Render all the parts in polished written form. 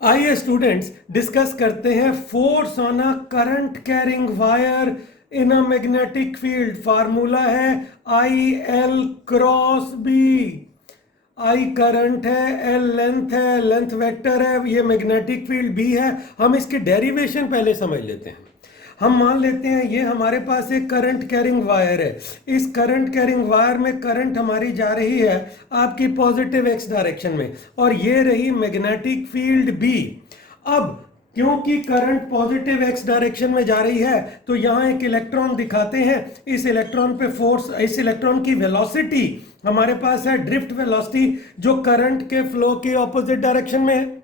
आइए students discuss करते हैं force on a current carrying wire in a magnetic field. Formula है I L cross B. I current है, L length है, length vector है, ये मैग्नेटिक फील्ड बी है। हम इसकी डेरिवेशन पहले समझ लेते हैं। हम मान लेते हैं ये हमारे पास एक करंट कैरिंग वायर है। इस करंट कैरिंग वायर में करंट हमारी जा रही है आपकी पॉजिटिव एक्स डायरेक्शन में, और ये रही मैग्नेटिक फील्ड बी। अब क्योंकि करंट पॉजिटिव एक्स डायरेक्शन में जा रही है तो यहां एक इलेक्ट्रॉन दिखाते हैं। इस इलेक्ट्रॉन पे फोर्स, इस इलेक्ट्रॉन की वेलोसिटी हमारे पास है ड्रिफ्ट वेलोसिटी, जो करंट के फ्लो की ऑपोजिट डायरेक्शन में है।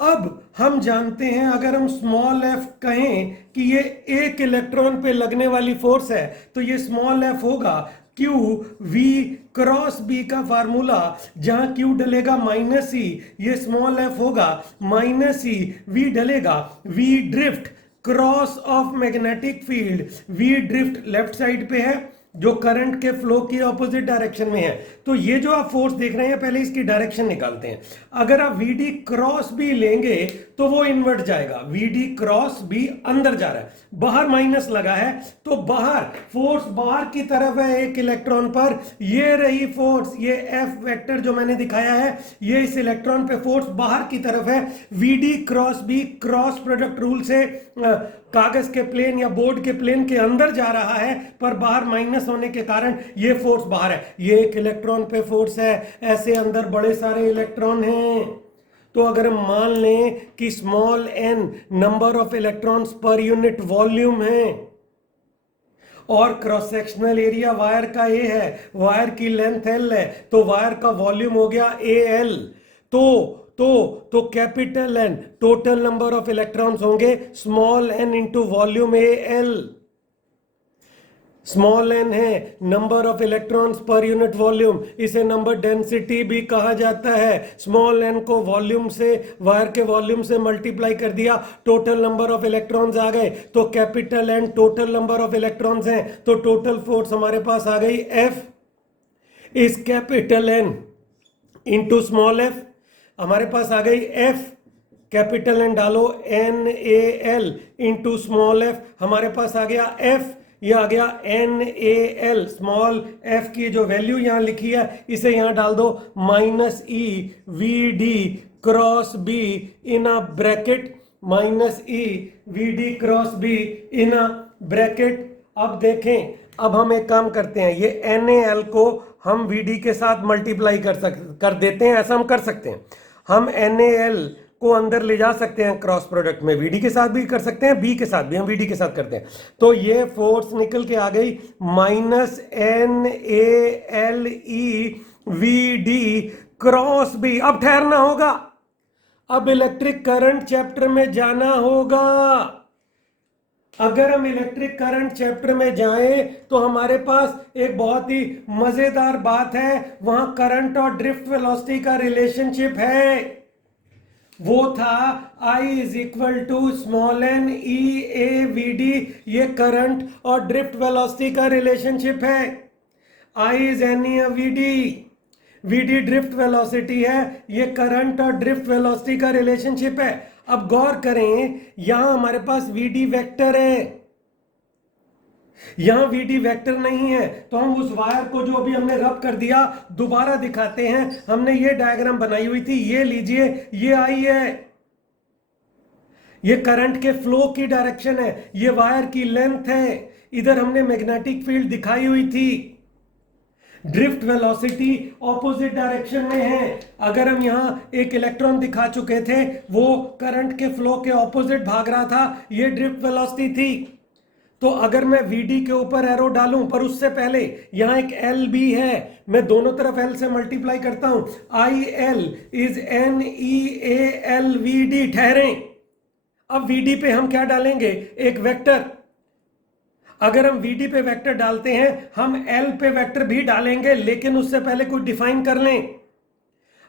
अब हम जानते हैं, अगर हम स्मॉल एफ कहें कि ये एक इलेक्ट्रॉन पे लगने वाली फोर्स है, तो ये स्मॉल एफ होगा क्यू वी क्रॉस बी का फार्मूला, जहां क्यू डलेगा माइनस ई, ये स्मॉल एफ होगा माइनस ई, वी डलेगा V drift cross of magnetic field. V drift left side पे है जो करंट के फ्लो की ऑपोजिट डायरेक्शन में है। तो ये जो आप फोर्स देख रहे हैं, पहले इसकी डायरेक्शन निकालते हैं। अगर आप वी डी क्रॉस बी लेंगे तो वो इन्वर्ट जाएगा। वी डी क्रॉस बी अंदर जा रहा है, बाहर माइनस लगा है तो बाहर फोर्स बाहर की तरफ है एक इलेक्ट्रॉन पर। ये रही फोर्स, ये एफ वेक्टर जो मैंने दिखाया है, ये इस इलेक्ट्रॉन पे फोर्स बाहर की तरफ है। V D cross B cross product rule से कागज के प्लेन या बोर्ड के प्लेन के अंदर जा रहा है, पर बाहर माइनस होने के कारण ये फोर्स बाहर है। ये एक इलेक्ट्रॉन पे फोर्स है, ऐसे अंदर बड़े सारे इलेक्ट्रॉन हैं। तो अगर हम मान लें कि small N number of electrons पर यूनिट वॉल्यूम है और क्रॉस सेक्शनल एरिया वायर का ए है, वायर की लेंथ एल है, तो वायर का वॉल्यूम हो गया ए एल। तो capital N total number of electrons होंगे small n into volume A L. Small n है नंबर ऑफ इलेक्ट्रॉन्स पर यूनिट वॉल्यूम, इसे नंबर डेंसिटी भी कहा जाता है। स्मॉल एन को वॉल्यूम से, वायर के वॉल्यूम से मल्टीप्लाई कर दिया, टोटल नंबर ऑफ इलेक्ट्रॉन्स आ गए। तो capital N total number of electrons हैं, तो टोटल फोर्स हमारे पास आ गई F is capital N into small F. हमारे पास आ गई एफ, कैपिटल एन डालो N A L into small F, हमारे पास आ गया एफ, ये आ गया N A L. Small F की जो वैल्यू यहां लिखी है इसे यहां डाल दो, minus E V D cross be in a bracket, minus E V D cross be in a bracket. अब देखें, अब हम एक काम करते हैं, ये एन ए एल को हम वी डी के साथ मल्टीप्लाई कर देते हैं। ऐसा हम कर सकते हैं, हम एन ए एल को अंदर ले जा सकते हैं क्रॉस प्रोडक्ट में, वीडी के साथ भी कर सकते हैं, बी के साथ भी, हम वीडी के साथ करते हैं। तो ये फोर्स निकल के आ गई minus N A L E V D cross B. अब ठहरना होगा, अब इलेक्ट्रिक करंट चैप्टर में जाना होगा। अगर हम इलेक्ट्रिक करंट चैप्टर में जाएं तो हमारे पास एक बहुत ही मजेदार बात है, वहां करंट और ड्रिफ्ट वेलोसिटी का रिलेशनशिप है। वो था I is equal to small N E A V D, ये करंट और ड्रिफ्ट वेलोसिटी का रिलेशनशिप है। I is N E V D, V D drift velocity है, ये करंट और ड्रिफ्ट वेलोसिटी का रिलेशनशिप है। अब गौर करें, यहां हमारे पास वी डी वेक्टर है, यहां वी डी वेक्टर नहीं है, तो हम उस वायर को जो अभी हमने रब कर दिया दोबारा दिखाते हैं। हमने ये डायग्राम बनाई हुई थी, ये लीजिए, ये आई है, ये करंट के फ्लो की डायरेक्शन है, ये वायर की लेंथ है, इधर हमने मैग्नेटिक फील्ड दिखाई हुई थी, ड्रिफ्ट वेलोसिटी ऑपोजिट डायरेक्शन में है। अगर हम यहां एक इलेक्ट्रॉन दिखा चुके थे, वो करंट के फ्लो के ऑपोजिट भाग रहा था, ये ड्रिफ्ट वेलोसिटी थी। तो अगर मैं वीडी के ऊपर एरो डालूं, पर उससे पहले यहां एक एल बी है, मैं दोनों तरफ एल से मल्टीप्लाई करता हूं, I L is N E A L V D. ठहरें, अब वीडी पे हम क्या डालेंगे, एक वेक्टर। अगर हम वीडी पे वेक्टर डालते हैं, हम एल पे वेक्टर भी डालेंगे, लेकिन उससे पहले कुछ डिफाइन कर लें।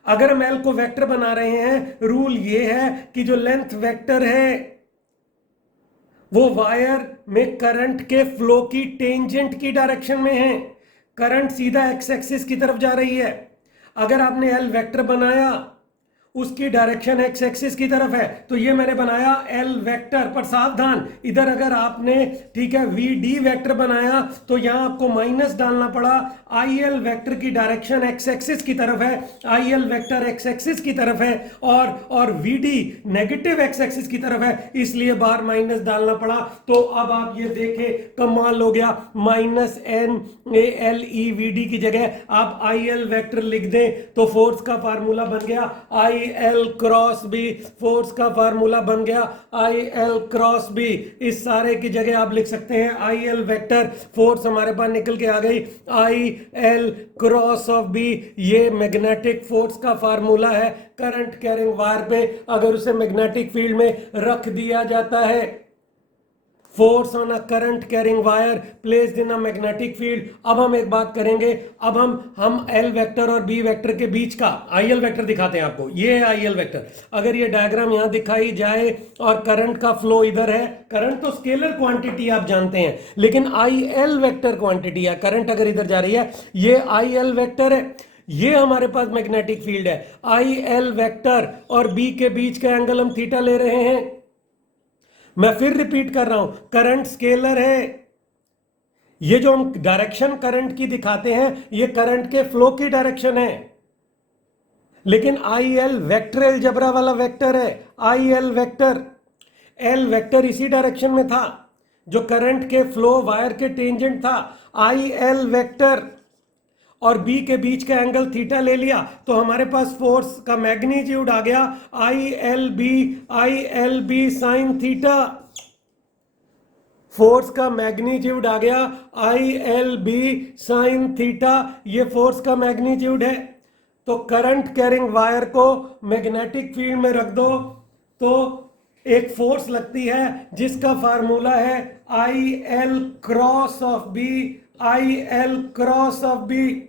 अगर हम एल को वेक्टर बना रहे हैं, रूल ये है कि जो लेंथ वेक्टर है वो वायर में करंट के फ्लो की टेंजेंट की डायरेक्शन में है। करंट सीधा एक्स एक्सिस की तरफ जा रही है। अगर आपने एल वेक्टर बनाया, उसकी डायरेक्शन एक्स एक्सिस की तरफ है, तो ये मैंने बनाया एल वेक्टर। पर सावधान, इधर अगर आपने ठीक है वी डी वेक्टर बनाया तो यहां आपको माइनस डालना पड़ा। आई एल वेक्टर की डायरेक्शन एक्स एक्सिस की तरफ है, I L vector X axis की तरफ है, और V D negative X axis की तरफ है, इसलिए बाहर माइनस डालना पड़ा। तो अब आप ये देखें, कमाल हो गया, minus N A L E V D की जगह आप आई एल वेक्टर लिख दें तो फोर्स का फार्मूला बन गया I L cross B. Force का फार्मूला बन गया आई एल क्रॉस बी। इस सारे की जगह आप लिख सकते हैं आई एल वेक्टर, फोर्स हमारे पास निकल के आ गई I L cross of B. ये मैग्नेटिक फोर्स का फार्मूला है। करंट कैरिंग वायर पे अगर उसे मैग्नेटिक फील्ड में रख दिया जाता है, force on a current carrying wire placed in a magnetic field. अब हम एक बात करेंगे, अब हम एल वेक्टर और बी वेक्टर के बीच का आई एल वेक्टर दिखाते हैं आपको। ये है आई एल वेक्टर। अगर ये डायग्राम यहां दिखाई जाए और करंट का फ्लो इधर है, करंट तो स्केलर क्वांटिटी आप जानते हैं, लेकिन आई एल वेक्टर क्वांटिटी है, करंट अगर इधर जा रही है, ये आई एल वेक्टर है, ये हमारे पास मैग्नेटिक फील्ड है। आई एल वेक्टर और बी के बीच का एंगल हम थीटा ले रहे हैं। मैं फिर रिपीट कर रहा हूं, करंट स्केलर है। ये जो हम डायरेक्शन करंट की दिखाते हैं, ये करंट के फ्लो की डायरेक्शन है, लेकिन आई एल वेक्टर अलजेब्रा वाला वेक्टर है। I L vector, L vector इसी डायरेक्शन में था जो करंट के फ्लो वायर के टेंजेंट था। आई एल वेक्टर और बी के बीच का एंगल थीटा ले लिया तो हमारे पास फोर्स का मैग्नीट्यूड आ गया I L B sine theta. Force का मैग्नीट्यूड आ गया I L B sine theta, ये फोर्स का मैग्नीट्यूड है। तो करंट कैरिंग वायर को मैग्नेटिक फील्ड में रख दो तो एक फोर्स लगती है जिसका फार्मूला है I L cross of B, I L cross of B,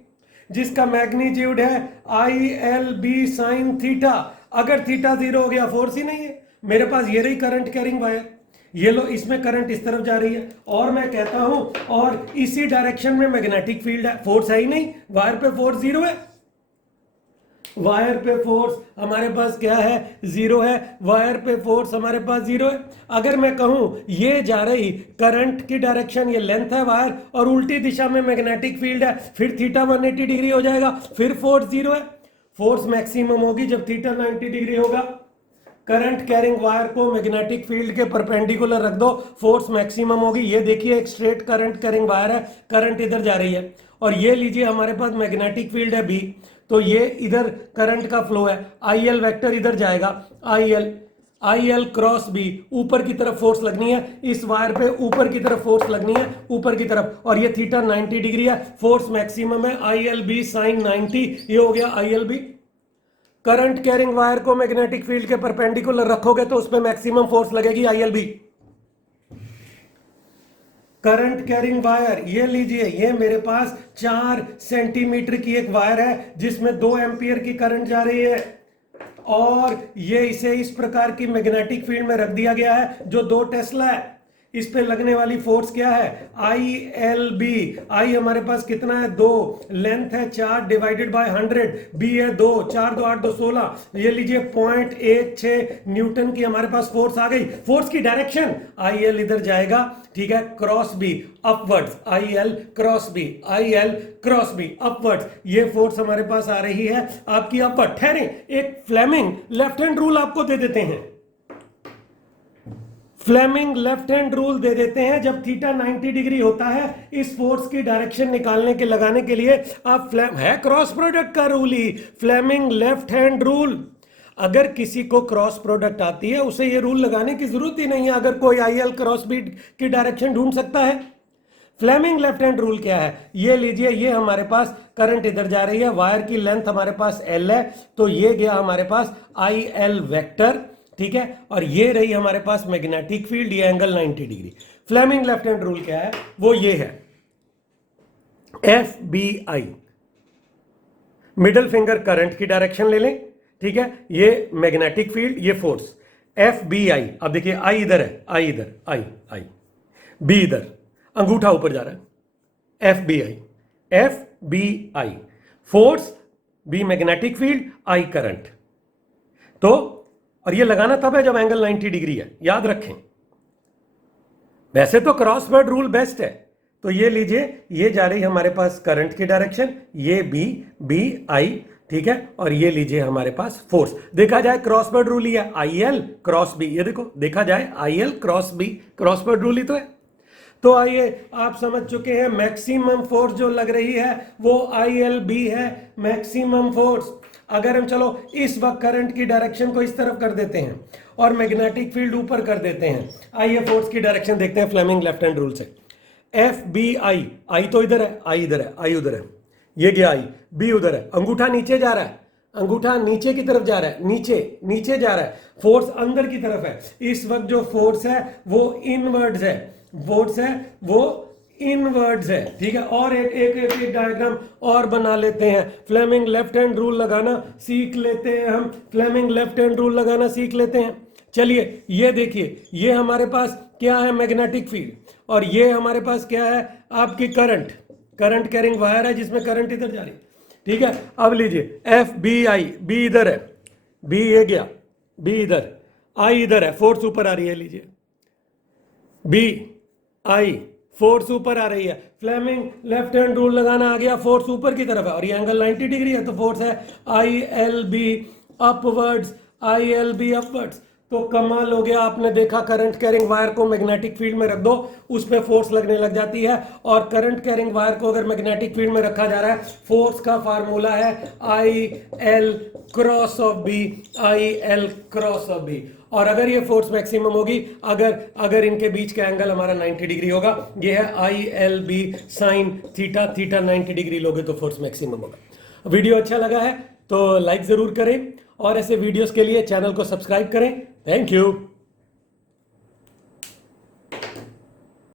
जिसका मैग्नीट्यूड है I L B sine theta. अगर थीटा 0 हो गया, फोर्स ही नहीं है। मेरे पास ये रही करंट कैरिंग वायर, ये लो, इसमें करंट इस तरफ जा रही है और मैं कहता हूं और इसी डायरेक्शन में मैग्नेटिक फील्ड है, फोर्स है ही नहीं, वायर पे फोर्स 0 है। वायर पे फोर्स हमारे पास क्या है, 0 है। वायर पे फोर्स हमारे पास 0 है। अगर मैं कहूं ये जा रही करंट की डायरेक्शन, ये लेंथ है वायर, और उल्टी दिशा में मैग्नेटिक फील्ड है, फिर थीटा 180 डिग्री हो जाएगा, फिर फोर्स 0 है। फोर्स मैक्सिमम होगी जब थीटा 90 डिग्री होगा। करंट कैरिंग वायर को मैग्नेटिक फील्ड के परपेंडिकुलर रख दो, फोर्स मैक्सिमम होगी। ये देखिए एक स्ट्रेट करंट कैरिंग वायर है, करंट इधर जा रही है, और ये लीजिए हमारे पास मैग्नेटिक फील्ड है बी, तो ये इधर करंट का फ्लो है, आई एल वेक्टर इधर जाएगा, आई एल क्रॉस बी, ऊपर की तरफ फोर्स लगनी है इस वायर पे, ऊपर की तरफ फोर्स लगनी है ऊपर की तरफ, और ये थीटा 90 डिग्री है, फोर्स मैक्सिमम है आई एल बी साइन 90। ये हो गया I L B. Current carrying wire को मैग्नेटिक फील्ड के परपेंडिकुलर रखोगे तो उस पर मैक्सिमम फोर्स लगेगी I L B. Current carrying wire, ये लीजिए, ये मेरे पास 4 सेंटीमीटर की एक वायर है जिसमें 2 एम्पियर की करंट जा रही है, और ये इसे इस प्रकार की मैग्नेटिक फील्ड में रख दिया गया है जो 2 टेस्ला है। इस पे लगने वाली फोर्स क्या है, आई एल बी। आई हमारे पास कितना है, 2, लेंथ है 4 डिवाइडेड बाय 100, बी है 2, 4 2 8 2 16। ये लीजिए 0.16 न्यूटन की हमारे पास फोर्स आ गई। फोर्स की डायरेक्शन आई एल इधर जाएगा, ठीक है, cross B upwards, I L cross B, I L cross B upwards, ये फोर्स हमारे पास आ रही है आपकी अपवर्ड। ठहरे, एक फ्लेमिंग लेफ्ट हैंड रूल आपको दे देते हैं, फ्लेमिंग लेफ्ट हैंड रूल दे देते हैं। जब थीटा 90 डिग्री होता है, इस फोर्स की डायरेक्शन निकालने के लगाने के लिए आप है क्रॉस प्रोडक्ट का रूल ही, फ्लेमिंग लेफ्ट हैंड रूल। अगर किसी को क्रॉस प्रोडक्ट आती है उसे ये रूल लगाने की जरूरत ही नहीं है, अगर कोई आई एल क्रॉस बी की डायरेक्शन ढूंढ सकता है। फ्लेमिंग लेफ्ट हैंड रूल क्या है, ये लीजिए, ये हमारे पास करंट इधर जा रही है, वायर की लेंथ हमारे पास एल है, तो ये गया हमारे पास आई एल वेक्टर, ठीक है, और ये रही हमारे पास मैग्नेटिक फील्ड, ये angle 90 degree. Fleming left hand rule क्या है, वो ये है, F B I, middle finger current की डायरेक्शन ले लें, ठीक है, ये मैग्नेटिक फील्ड, ये फोर्स, एफ बी आई। अब देखिए आई इधर है, आई इधर, आई बी इधर, अंगूठा ऊपर जा रहा है, F B I, F B I, force B magnetic field, I current. तो और ये लगाना तब है जब एंगल 90 डिग्री है, याद रखें। वैसे तो क्रॉसवर्ड रूल बेस्ट है। तो ये लीजिए, ये जा रही है हमारे पास करंट की डायरेक्शन, ये बी आई, ठीक है, और ये लीजिए हमारे पास फोर्स। देखा जाए क्रॉसवर्ड रूल ही है, आई एल क्रॉस बी, ये देखो देखा जाए I L cross B, crossword rule ही तो है। तो आइए, आप समझ चुके हैं मैक्सिमम फोर्स जो लग रही है वो आई एल बी है, मैक्सिमम फोर्स। अगर हम चलो इस वक्त करंट की डायरेक्शन को इस तरफ कर देते हैं और मैग्नेटिक फील्ड ऊपर कर देते हैं, आइए फोर्स की डायरेक्शन देखते हैं फ्लेमिंग लेफ्ट हैंड रूल से। एफ बी आई, आई तो इधर है, आई इधर है, आई उधर है, ये गया आई, बी उधर है, अंगूठा नीचे जा रहा है, अंगूठा नीचे की तरफ जा रहा है, नीचे नीचे जा रहा है, फोर्स अंदर की तरफ है। इस वक्त जो फोर्स है वो इनवर्ड्स है, फोर्स है वो इनवर्ड्स है, ठीक है। और एक डायग्राम और बना लेते हैं, फ्लेमिंग लेफ्ट हैंड रूल लगाना सीख लेते हैं हम, फ्लेमिंग लेफ्ट हैंड रूल लगाना सीख लेते हैं। चलिए ये देखिए, ये हमारे पास क्या है, मैग्नेटिक फील्ड, और ये हमारे पास क्या है, आपकी करंट, करंट कैरिंग वायर है जिसमें करंट इधर जा रही है, ठीक है। अब लीजिए एफ बी आई, बी इधर है, बी ये गया, बी इधर, आई इधर है, फोर्स ऊपर आ रही है, लीजिए बी आई, फोर्स ऊपर आ रही है, फ्लेमिंग लेफ्ट हैंड रूल लगाना आ गया, फोर्स ऊपर की तरफ है और ये एंगल 90 डिग्री है, तो फोर्स है I L B upwards, I L B upwards. तो कमाल हो गया, आपने देखा करंट कैरिंग वायर को मैग्नेटिक फील्ड में रख दो, उस पर फोर्स लगने लग जाती है। और करंट कैरिंग वायर को अगर मैग्नेटिक फील्ड में रखा जा रहा है, फोर्स का फार्मूला है I L cross of B, I L cross of B. और अगर ये फोर्स मैक्सिमम होगी, अगर इनके बीच का एंगल हमारा 90 डिग्री होगा, ये है I L B sine theta, theta 90 degree लोगे तो फोर्स मैक्सिमम होगा। वीडियो अच्छा लगा है तो लाइक जरूर करें और ऐसे वीडियोस के लिए चैनल को सब्सक्राइब करें। Thank you.